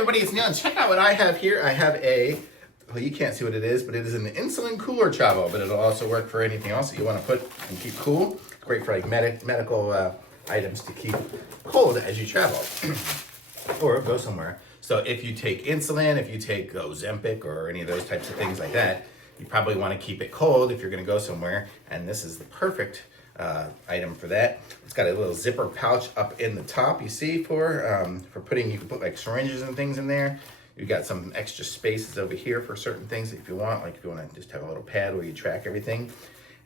everybody, it's Neil. Check out what I have here. I have well, you can't see what it is, but it is an insulin cooler travel, but it'll also work for anything else that you want to put and keep cool. It's great for like medical items to keep cold as you travel or go somewhere. So if you take insulin, if you take Ozempic or any of those types of things like that, you probably want to keep it cold if you're going to go somewhere, and this is the perfect item for that. It's got a little zipper pouch up in the top, you see, for putting, you can put like syringes and things in there. You've got some extra spaces over here for certain things if you want, like if you want to just have a little pad where you track everything.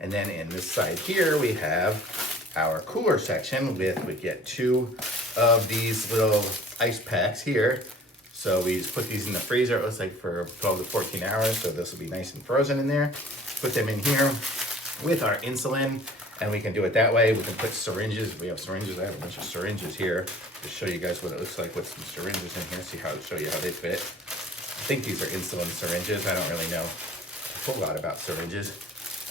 And then in this side here, we have our cooler section we get 2 of these little ice packs here. So we just put these in the freezer, it looks like for 12 to 14 hours. So this will be nice and frozen in there. Put them in here with our insulin, and we can do it that way. We can put syringes. We have syringes. I have a bunch of syringes here to show you guys what it looks like with some syringes in here. Show you how they fit. I think these are insulin syringes. I don't really know a whole lot about syringes.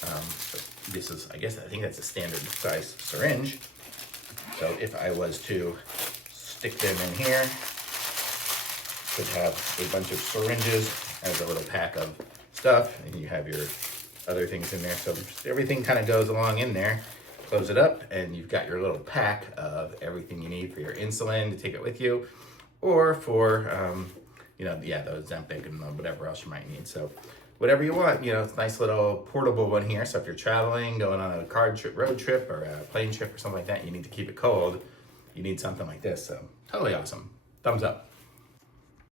But this is, I think that's a standard size syringe. So if I was to stick them in here, could have a bunch of syringes as a little pack of stuff, and you have your other things in there. So everything kind of goes along in there. Close it up, and you've got your little pack of everything you need for your insulin to take it with you, or for the Ozempic and whatever else you might need. So whatever you want, it's a nice little portable one here. So if you're traveling, going on a road trip or a plane trip or something like that, you need to keep it cold, you need something like this. So totally awesome. Thumbs up.